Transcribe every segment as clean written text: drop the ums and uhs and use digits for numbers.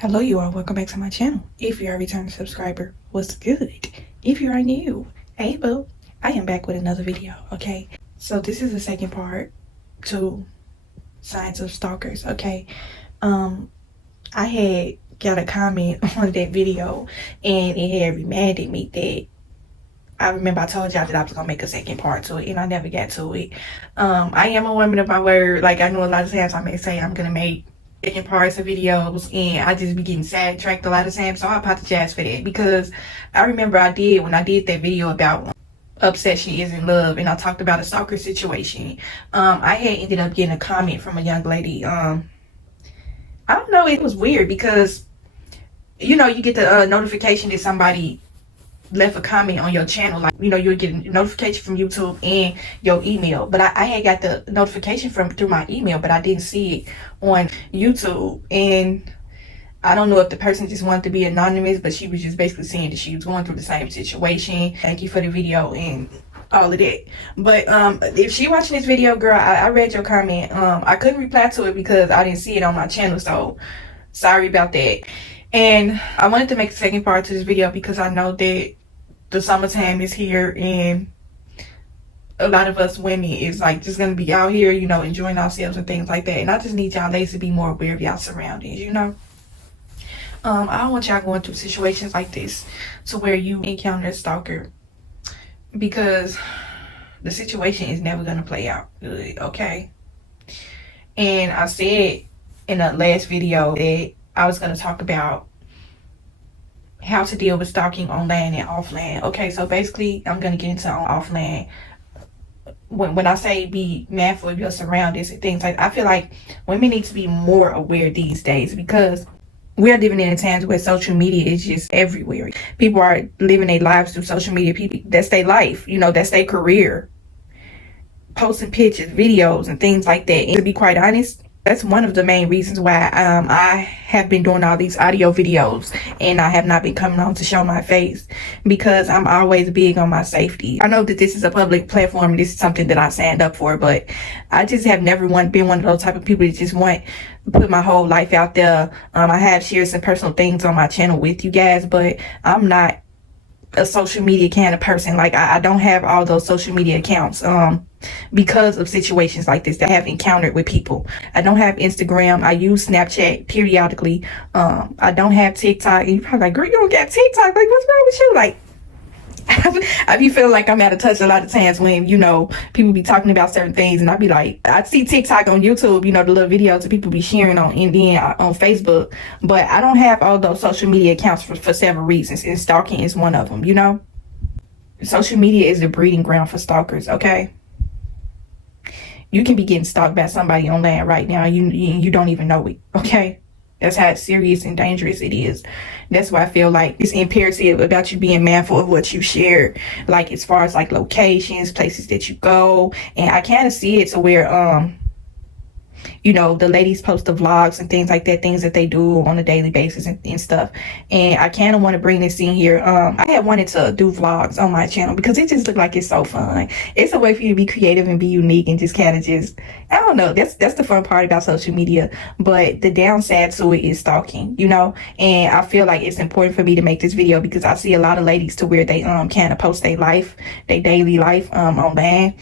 Hello you all, welcome back to my channel. If you're a returning subscriber, what's good? If you are new, hey boo, I am back with another video, okay? So this is the second part to Signs of Stalkers, okay? I had got a comment on that video and it had reminded me that I remember I told y'all that I was gonna make a second part to it and I never got to it. I am a woman of my word. Like, I know a lot of times I may say I'm gonna make second parts of videos and I just be getting sidetracked a lot of times, so I apologize for that, because I remember when I did that video about upset she is in love and I talked about a stalker situation. I had ended up getting a comment from a young lady. I don't know, it was weird because you know you get the notification that somebody left a comment on your channel, like, you know, you'll get a notification from YouTube and your email, but I had got the notification through my email, but I didn't see it on YouTube. And I don't know if the person just wanted to be anonymous, but she was just basically saying that she was going through the same situation. Thank you for the video and all of that. But if she watching this video, girl, I read your comment. I couldn't reply to it because I didn't see it on my channel, so sorry about that. And I wanted to make a second part to this video because I know that the summertime is here and a lot of us women is like just gonna be out here, you know, enjoying ourselves and things like that. And I just need y'all ladies to be more aware of y'all surroundings, you know. I don't want y'all going through situations like this to where you encounter a stalker, because the situation is never gonna play out good, okay? And I said in the last video that I was gonna talk about how to deal with stalking online and offline. Okay, so basically I'm gonna get into offline. When I say be mindful of your surroundings and things like that, I feel like women need to be more aware these days, because we're living in times where social media is just everywhere. People are living their lives through social media. People, that's their life, you know, that's their career, posting pictures, videos and things like that. And to be quite honest, that's one of the main reasons why I have been doing all these audio videos and I have not been coming on to show my face, because I'm always big on my safety. I know that this is a public platform and this is something that I signed up for, but I just have never been one of those type of people that just want to put my whole life out there. I have shared some personal things on my channel with you guys, but I'm not a social media kind of person. Like, I don't have all those social media accounts because of situations like this that I have encountered with people. I don't have Instagram. I use Snapchat periodically. I don't have TikTok. And you're probably like, girl, you don't got TikTok, like what's wrong with you? Like, I be feeling like I'm out of touch a lot of times when, you know, people be talking about certain things, and I be like, I see TikTok on YouTube, you know, the little videos that people be sharing on on Facebook, but I don't have all those social media accounts for several reasons, and stalking is one of them. You know, social media is the breeding ground for stalkers. Okay, you can be getting stalked by somebody online right now, you don't even know it. Okay, that's how serious and dangerous it is. That's why I feel like it's imperative about you being mindful of what you share, like as far as like locations, places that you go. And I kind of see it to where you know, the ladies post the vlogs and things like that, things that they do on a daily basis and stuff. And I kind of want to bring this in here. I had wanted to do vlogs on my channel because it just looked like it's so fun. It's a way for you to be creative and be unique and just kind of just, I don't know, that's the fun part about social media. But the downside to it is stalking, you know. And I feel like it's important for me to make this video because I see a lot of ladies to where they kind of post their life, their daily life online,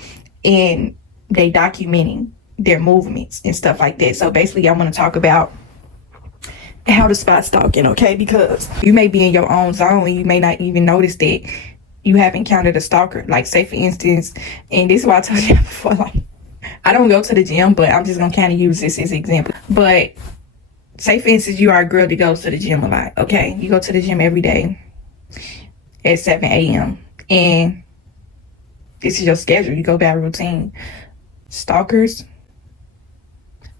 and they documenting their movements and stuff like that. So basically I want to talk about how to spot stalking, okay? Because you may be in your own zone and you may not even notice that you have encountered a stalker. Like, say for instance, and this is why I told you before, like, I don't go to the gym, but I'm just gonna kind of use this as an example. But say for instance, you are a girl that goes to the gym a lot, okay? You go to the gym every day at 7 a.m. and this is your schedule. You go by routine. Stalkers,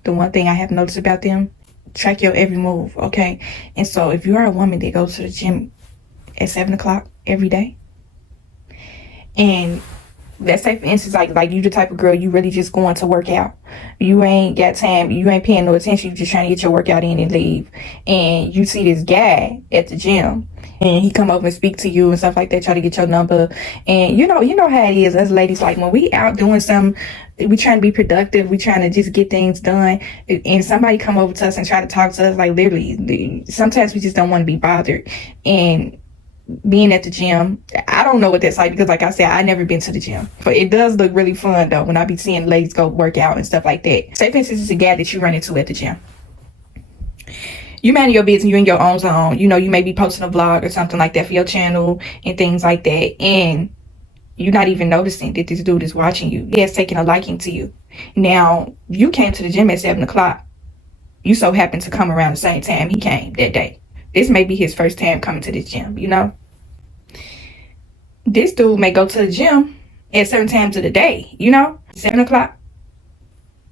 the one thing I have noticed about them, track your every move, okay? And so if you are a woman that goes to the gym at 7 o'clock every day, and let's say for instance, like you the type of girl, you really just going to work out. You ain't got time, you ain't paying no attention, you just trying to get your workout in and leave. And you see this guy at the gym and he come over and speak to you and stuff like that, try to get your number. And you know how it is, us ladies, like when we out doing something, we trying to be productive, we trying to just get things done, and somebody come over to us and try to talk to us, like literally, sometimes we just don't want to be bothered. And being at the gym, I don't know what that's like, because like I said, I never been to the gym, but it does look really fun though when I be seeing ladies go work out and stuff like that. Say for instance, it's a guy that you run into at the gym. You mind your business, you're in your own zone, you may be posting a vlog or something like that for your channel and things like that, and you're not even noticing that this dude is watching you. He has taken a liking to you. Now, you came to the gym at 7 o'clock. You so happened to come around the same time he came that day. This may be his first time coming to this gym, This dude may go to the gym at certain times of the day, 7 o'clock,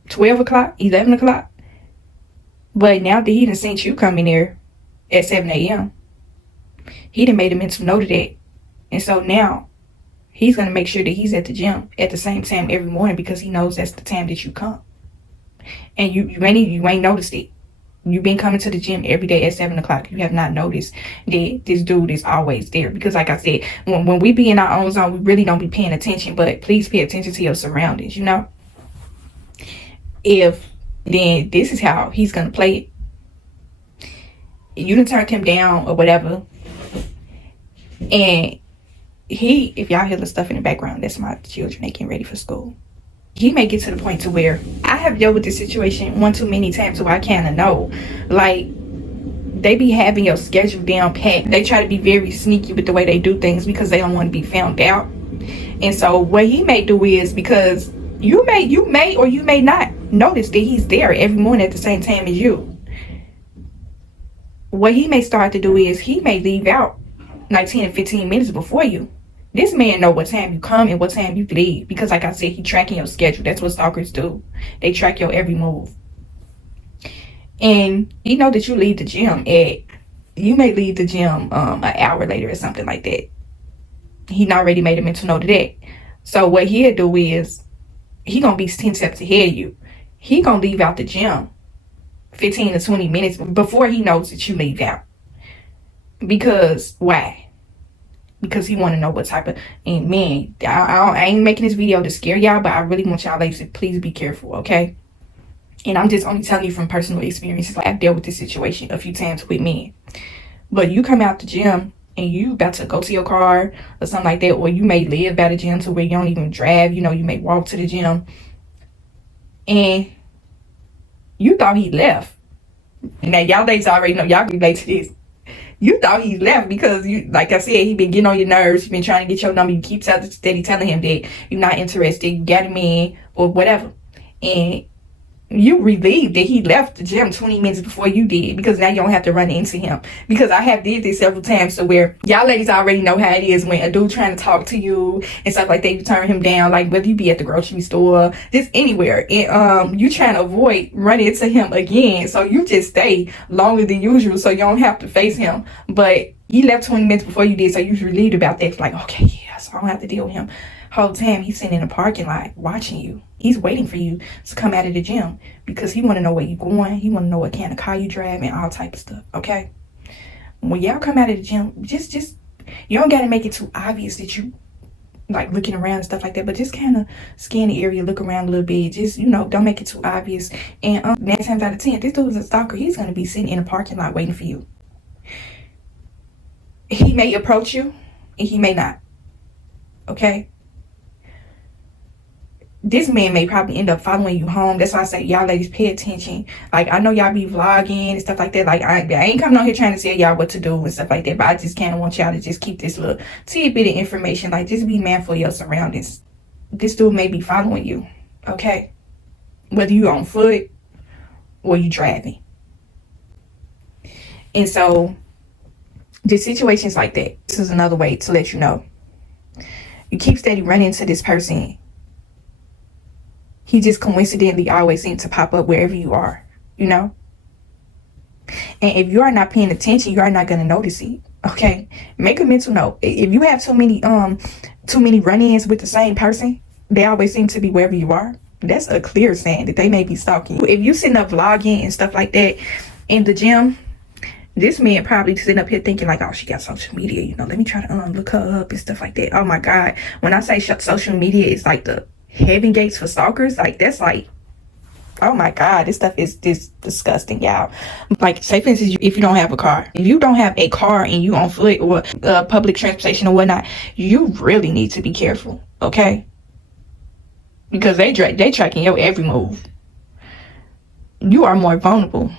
12 o'clock, 11 o'clock. But now that he done seen you come in there at 7 a.m., he done made a mental note of that. And so now, he's going to make sure that he's at the gym at the same time every morning, because he knows that's the time that you come. And you ain't noticed it. You've been coming to the gym every day at 7 o'clock. You have not noticed that this dude is always there. Because like I said, when we be in our own zone, we really don't be paying attention. But please pay attention to your surroundings, Then this is how he's going to play it. You done turned him down or whatever. And if y'all hear the stuff in the background, that's my children, they getting ready for school. He may get to the point to where I have dealt with this situation one too many times, so I kind of know, like, they be having your schedule down pat. They try to be very sneaky with the way they do things because they don't want to be found out. And so what he may do is, because you may or you may not notice that he's there every morning at the same time as you, what he may start to do is he may leave out like 10 or 15 minutes before you. This man know what time you come and what time you leave, because like I said, he tracking your schedule. That's what stalkers do. They track your every move. And he know that you leave the gym you may leave the gym an hour later or something like that. He already made a mental note of that. So what he'll do is, he gonna be 10 steps ahead of you. He gonna leave out the gym 15 to 20 minutes before he knows that you leave out. Because why? Because he want to know what type of, and man, I ain't making this video to scare y'all, but I really want y'all ladies to please be careful, okay? And I'm just only telling you from personal experiences. Like, I've dealt with this situation a few times with men. But you come out the gym and you about to go to your car or something like that, or you may live by the gym to where you don't even drive, you may walk to the gym, and you thought he left. Now y'all ladies already know, y'all relate to this. You thought he left because, like I said, he been getting on your nerves. He been trying to get your number. You keep steady telling him that you're not interested. You got him in or whatever. And you relieved that he left the gym 20 minutes before you did, because now you don't have to run into him. Because I have did this several times, so where y'all ladies already know how it is when a dude trying to talk to you and stuff like that, you turn him down, like whether you be at the grocery store, just anywhere, and you trying to avoid running into him again, so you just stay longer than usual so you don't have to face him. But he left 20 minutes before you did, so you was relieved about that. It's like, okay, yeah, so I don't have to deal with him. Whole time he's sitting in the parking lot watching you. He's waiting for you to come out of the gym, because he want to know where you going. He want to know what kind of car you drive and all type of stuff. Okay, when y'all come out of the gym, just you don't got to make it too obvious that you like looking around and stuff like that, but just kind of scan the area, look around a little bit. Just don't make it too obvious. And 9 times out of 10, this dude is a stalker. He's gonna be sitting in a parking lot waiting for you. He may approach you and he may not. Okay, this man may probably end up following you home. That's why I say, y'all ladies, pay attention. Like, I know y'all be vlogging and stuff like that. Like, I ain't coming on here trying to tell y'all what to do and stuff like that, but I just kind of want y'all to just keep this little tidbit of information. Like, just be mindful of your surroundings. This dude may be following you, okay? Whether you on foot or you driving. And so, the situations like that, this is another way to let you know. You keep steady running into this person. He just coincidentally always seems to pop up wherever you are, And if you are not paying attention, you are not going to notice it, okay? Make a mental note. If you have too many run-ins with the same person, they always seem to be wherever you are. That's a clear sign that they may be stalking you. If you sitting up vlogging and stuff like that in the gym, this man probably sitting up here thinking like, oh, she got social media, you know, let me try to look her up and stuff like that. Oh my God. When I say social media is like the heaven gates for stalkers, like that's like, oh my God, this stuff is disgusting, y'all. Like, say for instance, if you don't have a car, if you don't have a car and you on foot or public transportation or whatnot, you really need to be careful, okay? Because they tracking your every move. You are more vulnerable.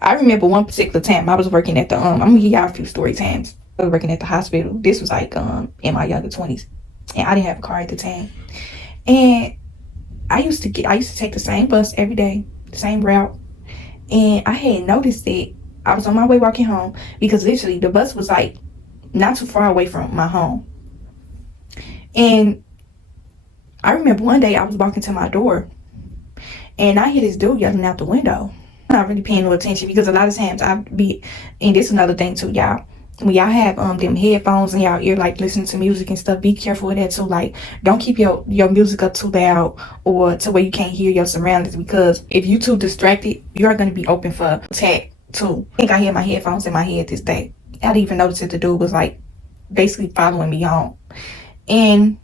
I remember one particular time I was working at the I'm gonna give y'all a few story times. I was working at the hospital. This was like in my younger 20s, and I didn't have a car at the time. And I used to take the same bus every day, the same route. And I had noticed that I was on my way walking home, because literally the bus was like not too far away from my home. And I remember one day I was walking to my door, and I hear this dude yelling out the window. I'm not really paying no attention, because a lot of times and this is another thing too, y'all. When y'all have them headphones in y'all ear, like listening to music and stuff, be careful with that too. Like, don't keep your music up too loud or to where you can't hear your surroundings, because if you too distracted, you're going to be open for attack too. I think I had my headphones in my head this day. I didn't even notice that the dude was like basically following me home. And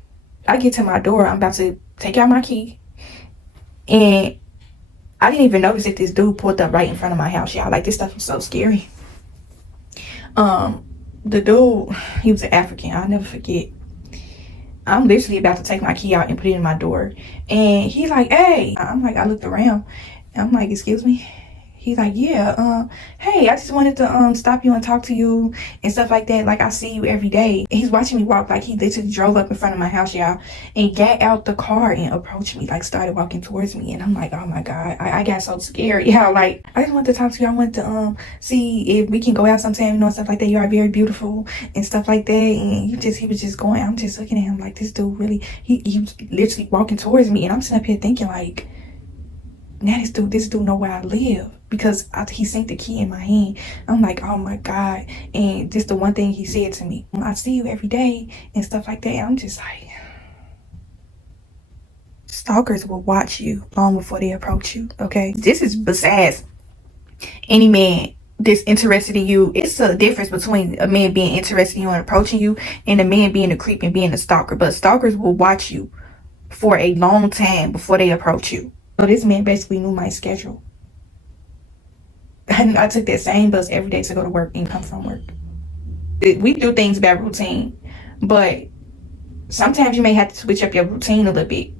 I get to my door, I'm about to take out my key, and I didn't even notice that this dude pulled up right in front of my house, y'all. Like, this stuff was so scary. The dude, he was an African. I'll never forget. I'm literally about to take my key out and put it in my door, and he's like, hey. I'm like, I looked around, and I'm like, excuse me? He's like, yeah, hey, I just wanted to stop you and talk to you and stuff like that. Like, I see you every day. And he's watching me walk. Like, he literally drove up in front of my house, y'all, and got out the car and approached me, like started walking towards me. And I'm like, oh my God, I got so scared. Yeah, like, I just wanted to talk to you. I wanted to see if we can go out sometime, you know, stuff like that. You are very beautiful and stuff like that. And he was just going. I'm just looking at him like, this dude really, he was literally walking towards me, and I'm sitting up here thinking like, now this dude know where I live, because he sent the key in my hand. I'm like, oh my God. And just the one thing he said to me, I see you every day and stuff like that. And I'm just like, stalkers will watch you long before they approach you, okay? This is besides any man that's interested in you. It's a difference between a man being interested in you and approaching you, and a man being a creep and being a stalker. But stalkers will watch you for a long time before they approach you. So this man basically knew my schedule. I took that same bus every day to go to work and come from work. We do things by routine, but sometimes you may have to switch up your routine a little bit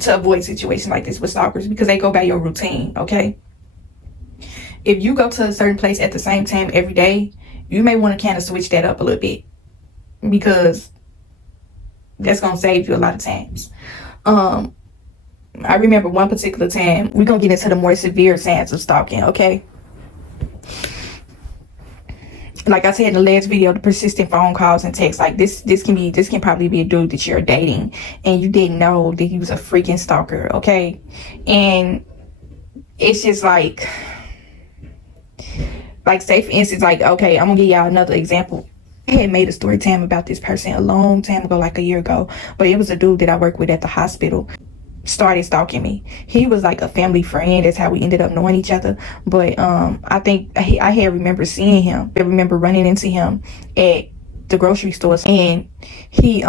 to avoid situations like this with stalkers, because they go by your routine, okay? If you go to a certain place at the same time every day, you may want to kind of switch that up a little bit, because that's going to save you a lot of times. I remember one particular time, we're going to get into the more severe signs of stalking, okay? Like I said in the last video, the persistent phone calls and texts, like this can probably be a dude that you're dating and you didn't know that he was a freaking stalker, okay? And it's just like say for instance, like, okay, I'm gonna give y'all another example. I had made a story time about this person a long time ago, like a year ago, but it was a dude that I worked with at the hospital. Started stalking me. He was like a family friend. That's how we ended up knowing each other. But I think I had remember seeing him. I remember running into him at the grocery stores, and he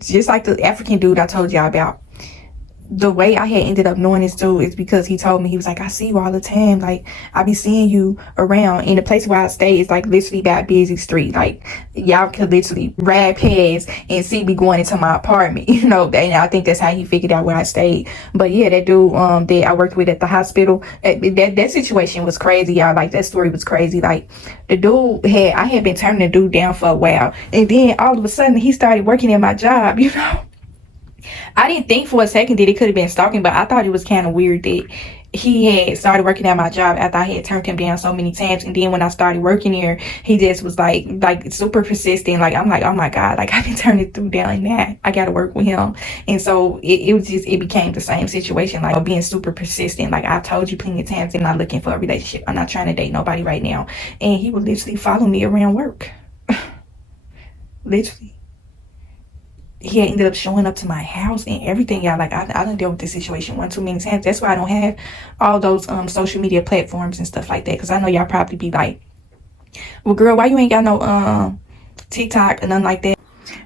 just like the African dude I told y'all about. The way I had ended up knowing this dude is because he told me, he was like, I see you all the time. Like, I be seeing you around. And the place where I stay is like literally that busy street. Like, y'all could literally ride past and see me going into my apartment, you know. And I think that's how he figured out where I stayed. But yeah, that dude that I worked with at the hospital, that situation was crazy, y'all. Like, that story was crazy. Like, the dude I had been turning the dude down for a while, and then all of a sudden he started working at my job, you know. I didn't think for a second that it could have been stalking, but I thought it was kind of weird that he had started working at my job after I had turned him down so many times. And then when I started working here, he just was like super persistent. Like, I'm like, oh my God, like, I've been turning through down and that I got to work with him. And so it became the same situation, like being super persistent. Like, I've told you plenty of times, I'm not looking for a relationship. I'm not trying to date nobody right now. And he would literally follow me around work. Literally. he had ended up showing up to my house and everything, y'all. Like, I done dealt with this situation one too many times. That's why I don't have all those social media platforms and stuff like that, because I know y'all probably be like, well, girl, why you ain't got no TikTok and nothing like that?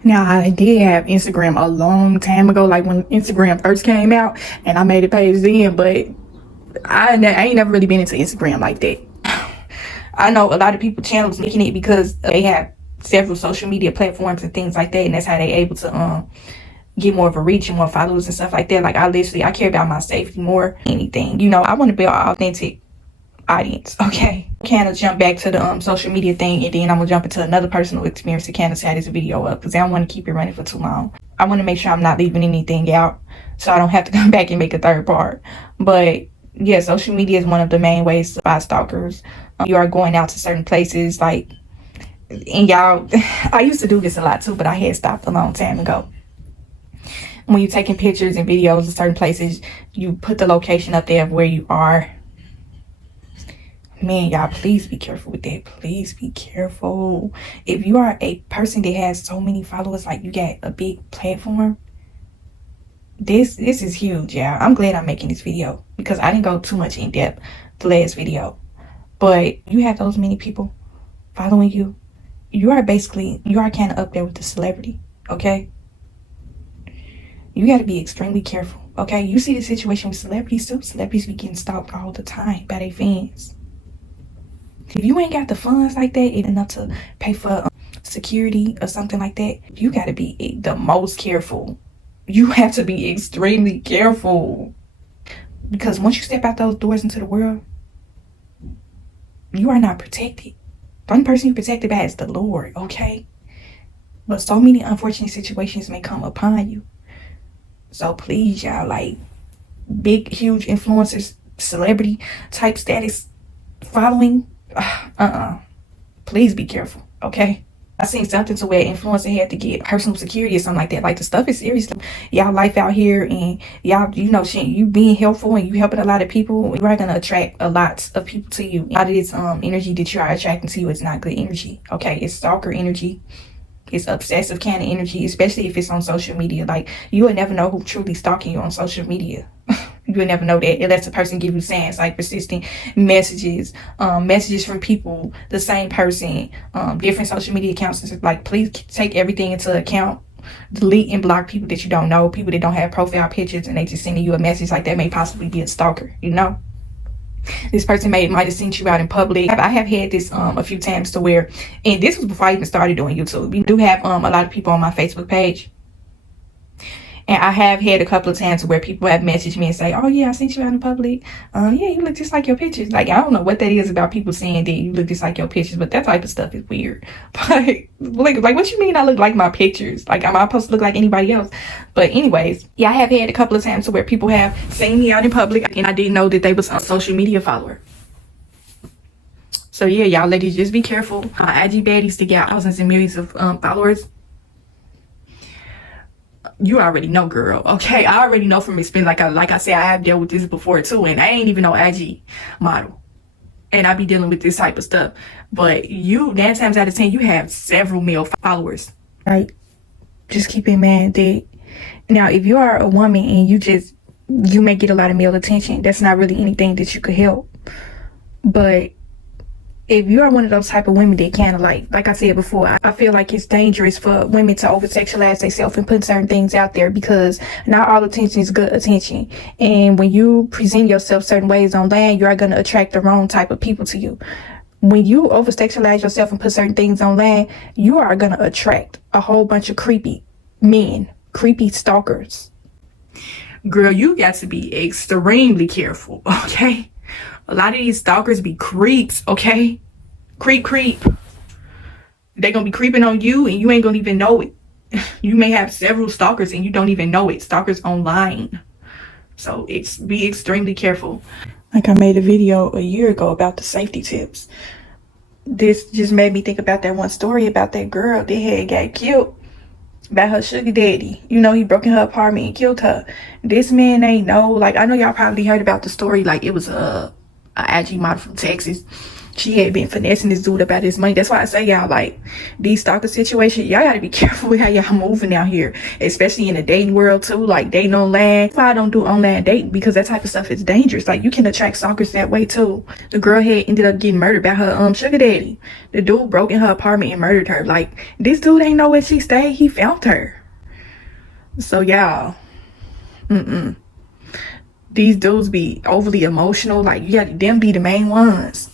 Now, I did have Instagram a long time ago, like when Instagram first came out, and I made a page then, but I ain't never really been into Instagram like that. I know a lot of people channels making it because they have several social media platforms and things like that, and that's how they able to get more of a reach and more followers and stuff like that. Like, I care about my safety more than anything. You know, I want to build an authentic audience, okay? Kind of jump back to the social media thing, and then I'm gonna jump into another personal experience to kind of tie this video up, because I don't want to keep it running for too long. I want to make sure I'm not leaving anything out so I don't have to come back and make a third part. But yeah, social media is one of the main ways to buy stalkers. You are going out to certain places, like, and y'all, I used to do this a lot too, but I had stopped a long time ago. When you're taking pictures and videos of certain places, you put the location up there of where you are. Man, y'all, please be careful with that. Please be careful. If you are a person that has so many followers, like you got a big platform, this is huge, y'all. I'm glad I'm making this video because I didn't go too much in depth the last video. But you have those many people following you, you are kind of up there with the celebrity, okay? You got to be extremely careful, okay? You see the situation with celebrities too. Celebrities be getting stalked all the time by their fans. If you ain't got the funds like that, enough to pay for security or something like that, you got to be the most careful. You have to be extremely careful. Because once you step out those doors into the world, you are not protected. The only person you're protected by is the Lord, okay? But so many unfortunate situations may come upon you. So please, y'all, like, big, huge influencers, celebrity type status following, please be careful, okay? I seen something to where influencer had to get personal security or something like that. Like, the stuff is serious. Y'all life out here, and y'all, you know, shit, you being helpful and you helping a lot of people, you are gonna attract a lot of people to you. A lot of this energy that you are attracting to you is not good energy, okay? It's stalker energy. It's obsessive kind of energy, especially if it's on social media. Like, you will never know who truly stalking you on social media. You will never know that unless the person give you signs, like persistent messages, messages from people, the same person, different social media accounts. Like, please take everything into account. Delete and block people that you don't know, people that don't have profile pictures, and they just sending you a message like that may possibly be a stalker, you know? This person might have sent you out in public. I have had this a few times to where, and this was before I even started doing YouTube. We do have a lot of people on my Facebook page. And I have had a couple of times where people have messaged me and say, oh yeah, I sent you out in public. Yeah, you look just like your pictures. Like, I don't know what that is about people saying that you look just like your pictures, but that type of stuff is weird. But like what you mean I look like my pictures? Like, am I supposed to look like anybody else? But anyways, yeah, I have had a couple of times where people have seen me out in public and I didn't know that they was a social media follower. So yeah, y'all ladies, just be careful. IG baddies to get thousands and millions of followers. You already know, girl, okay? I already know from experience. Like I said, I have dealt with this before too, and I ain't even no IG model, and I be dealing with this type of stuff. But you, 9 times out of 10, you have several male followers, right? Just keep in mind that now, if you are a woman and you may get a lot of male attention, that's not really anything that you could help. But if you are one of those type of women that kind of like I said before, I feel like it's dangerous for women to over-sexualize themselves and put certain things out there, because not all attention is good attention. And when you present yourself certain ways online, you are going to attract the wrong type of people to you. When you over-sexualize yourself and put certain things online, you are going to attract a whole bunch of creepy men, creepy stalkers. Girl, you got to be extremely careful, okay? A lot of these stalkers be creeps, okay? Creep. They gonna be creeping on you and you ain't gonna even know it. You may have several stalkers and you don't even know it. Stalkers online. So be extremely careful. Like, I made a video a year ago about the safety tips. This just made me think about that one story about that girl that had got killed by her sugar daddy. You know, he broke in her apartment and killed her. This man ain't know. Like, I know y'all probably heard about the story. Like, it was a IG model from Texas. she had been finessing this dude about his money. That's why I say, y'all, like, these stalker situations, y'all gotta be careful with how y'all moving out here, especially in the dating world too, like dating online. That's why I don't do online dating, because that type of stuff is dangerous. Like, you can attract stalkers that way too. The girl had ended up getting murdered by her sugar daddy. The dude broke in her apartment and murdered her. Like, this dude ain't know where she stayed. He found her. So y'all, these dudes be overly emotional. Like, you got them be the main ones.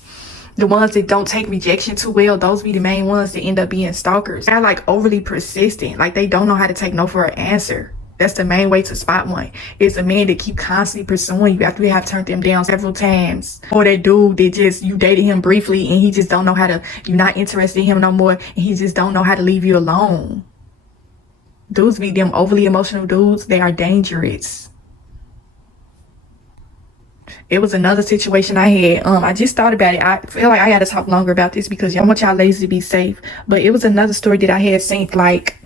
The ones that don't take rejection too well, those be the main ones that end up being stalkers. They're like overly persistent. Like, they don't know how to take no for an answer. That's the main way to spot one. It's a man that keep constantly pursuing you after you have turned them down several times. Or that dude that just, you dated him briefly and he just don't know how to, you're not interested in him no more, and he just don't know how to leave you alone. Dudes be them overly emotional dudes. They are dangerous. It was another situation I had. I just thought about it. I feel like I gotta talk longer about this because I want y'all ladies to be safe. But it was another story that I had seen, like,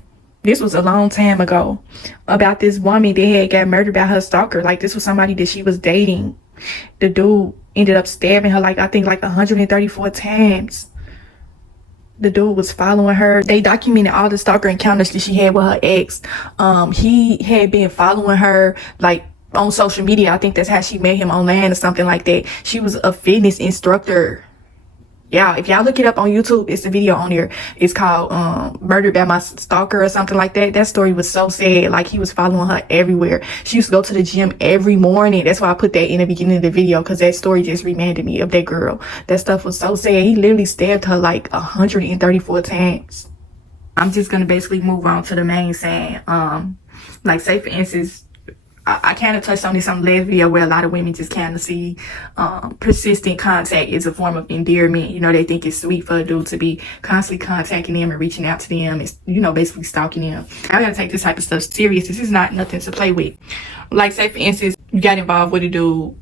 this was a long time ago, about this woman that had got murdered by her stalker. Like, this was somebody that she was dating. The dude ended up stabbing her, like, I think like 134 times. The dude was following her. They documented all the stalker encounters that she had with her ex. He had been following her, like, on social media. I think that's how she met him, online or something like that. She was a fitness instructor. Yeah, if y'all look it up on YouTube, it's a video on there. It's called Murdered by My Stalker or something like that. That story was so sad. Like, he was following her everywhere. She used to go to the gym every morning. That's why I put that in the beginning of the video, because that story just reminded me of that girl. That stuff was so sad. He literally stabbed her like 134 times. I'm just gonna basically move on to the main saying. Like, say for instance, I kind of touched on this on the last video, where a lot of women just kind of see persistent contact is a form of endearment. You know, they think it's sweet for a dude to be constantly contacting them and reaching out to them. It's, you know, basically stalking them. I gotta take this type of stuff serious. This is not nothing to play with. Like, say for instance, you got involved with a dude,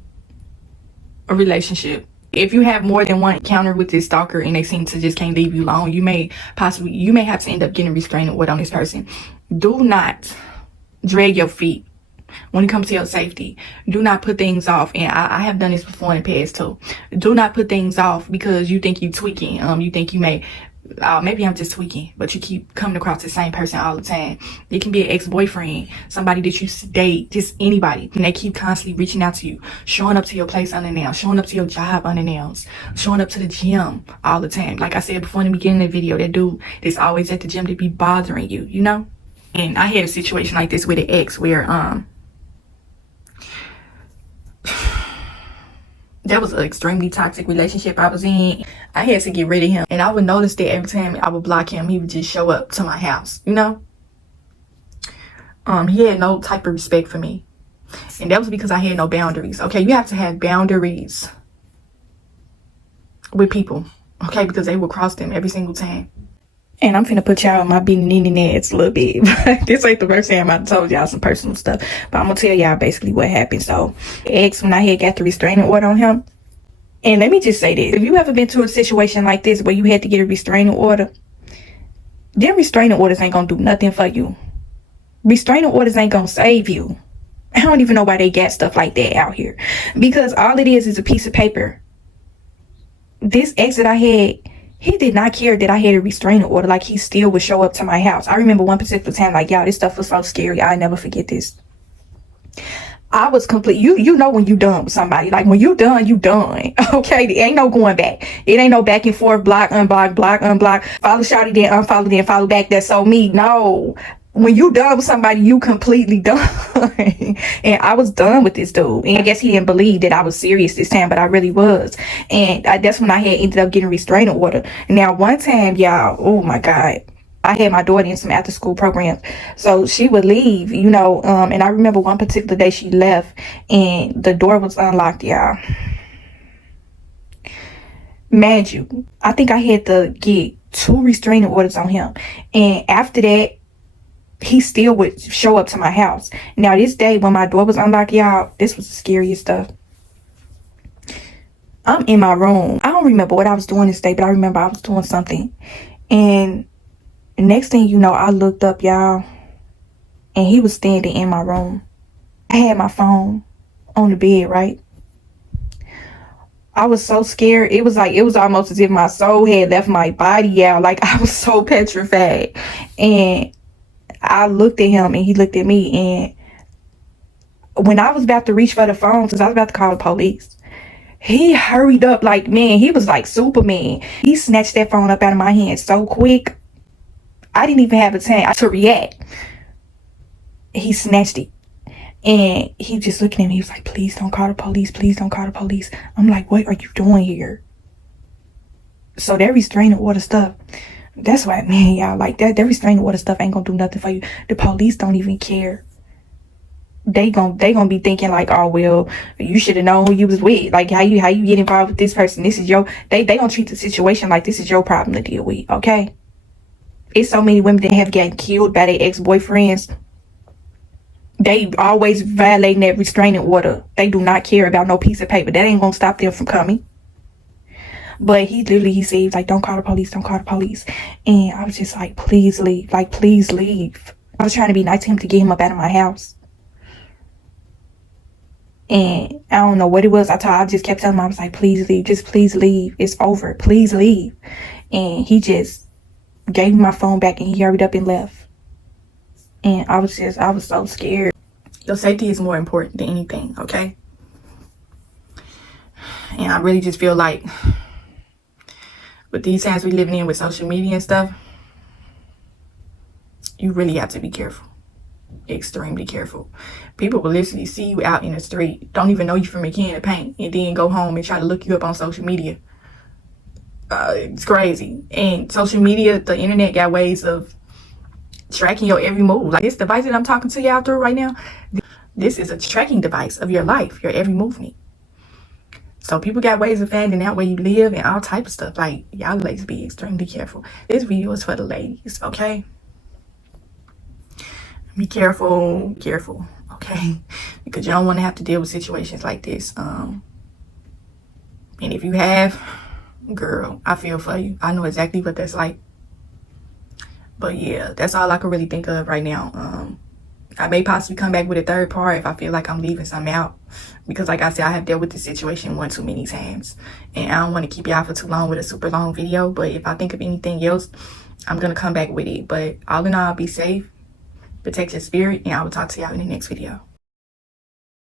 a relationship. If you have more than one encounter with this stalker and they seem to just can't leave you alone, you may have to end up getting a restraining order on this person. Do not drag your feet when it comes to your safety. Do not put things off. And I have done this before in the past too. Do not put things off because you think you tweaking. You think you may, maybe I'm just tweaking, but you keep coming across the same person all the time. It can be an ex-boyfriend, somebody that you date, just anybody. And they keep constantly reaching out to you, showing up to your place unannounced, showing up to your job unannounced, showing up to the gym all the time. Like I said before in the beginning of the video, that dude that's always at the gym, to be bothering you, you know? And I had a situation like this with an ex where, that was an extremely toxic relationship I was in. I had to get rid of him. And I would notice that every time I would block him, he would just show up to my house, you know? He had no type of respect for me. And that was because I had no boundaries. Okay, you have to have boundaries with people. Okay, because they will cross them every single time. And I'm finna put y'all on my beating ass a little bit. This ain't the first time I told y'all some personal stuff. But I'm gonna tell y'all basically what happened. So, ex, when I had got the restraining order on him. And let me just say this. If you ever been to a situation like this where you had to get a restraining order, them restraining orders ain't gonna do nothing for you. Restraining orders ain't gonna save you. I don't even know why they got stuff like that out here. Because all it is a piece of paper. This ex that I had, he did not care that I had a restraining order. Like, he still would show up to my house. I remember one particular time, like, y'all, this stuff was so scary. I never forget this. I was complete. You know when you done with somebody. Like, when you done, you done. Okay? There ain't no going back. It ain't no back and forth, block, unblock, block, unblock, follow shawty, then unfollow, then follow back. That's so me. No. When you done with somebody, you completely done. And I was done with this dude. And I guess he didn't believe that I was serious this time, but I really was. And that's when I had ended up getting a restraining order. Now, one time, y'all, oh my God, I had my daughter in some after school programs. So she would leave, you know, and I remember one particular day she left and the door was unlocked, y'all. Mind you, I think I had to get 2 restraining orders on him. And after that, he still would show up to my house. Now, this day when my door was unlocked, y'all, this was the scariest stuff. I'm in my room. I don't remember what I was doing this day, but I remember I was doing something. And next thing you know, I looked up, y'all, and he was standing in my room. I had my phone on the bed, right? I was so scared. It was almost as if my soul had left my body out. Like, I was so petrified. And I looked at him and he looked at me. And when I was about to reach for the phone, because I was about to call the police, he hurried up like, man, he was like Superman. He snatched that phone up out of my hand so quick. I didn't even have a time to react. He snatched it. And he just looking at me. He was like, please don't call the police. Please don't call the police. I'm like, what are you doing here? So that restraining order stuff, that's why, man, y'all, like that restraining order stuff ain't gonna do nothing for you. The police don't even care. They gonna be thinking like, oh well, you should have known who you was with. Like, how you get involved with this person? This is they gonna treat the situation like this is your problem to deal with. Okay. It's so many women that have gotten killed by their ex-boyfriends. They always violating that restraining order. They do not care about no piece of paper. That ain't gonna stop them from coming. But he said, like, don't call the police, don't call the police. And I was just like, please leave. Like, please leave. I was trying to be nice to him to get him up out of my house. And I don't know what it was. I just kept telling him, I was like, please leave. Just please leave. It's over. Please leave. And he just gave me my phone back and he hurried up and left. And I was so scared. Your safety is more important than anything, okay? And I really just feel like with these times we living in with social media and stuff, you really have to be careful. Extremely careful. People will literally see you out in the street, don't even know you from a can of paint, and then go home and try to look you up on social media. It's crazy. And social media, the internet got ways of tracking your every move. Like this device that I'm talking to y'all through right now, this is a tracking device of your life, your every movement. So people got ways of finding out where you live and all type of stuff. Like, y'all ladies be extremely careful. This video is for the ladies, okay? Be careful, okay? Because you don't want to have to deal with situations like this. And if you have, girl, I feel for you. I know exactly what that's like. But yeah, that's all I can really think of right now. I may possibly come back with a third part if I feel like I'm leaving something out. Because like I said, I have dealt with this situation one too many times. And I don't want to keep y'all for too long with a super long video. But if I think of anything else, I'm going to come back with it. But all in all, be safe, protect your spirit, and I will talk to y'all in the next video.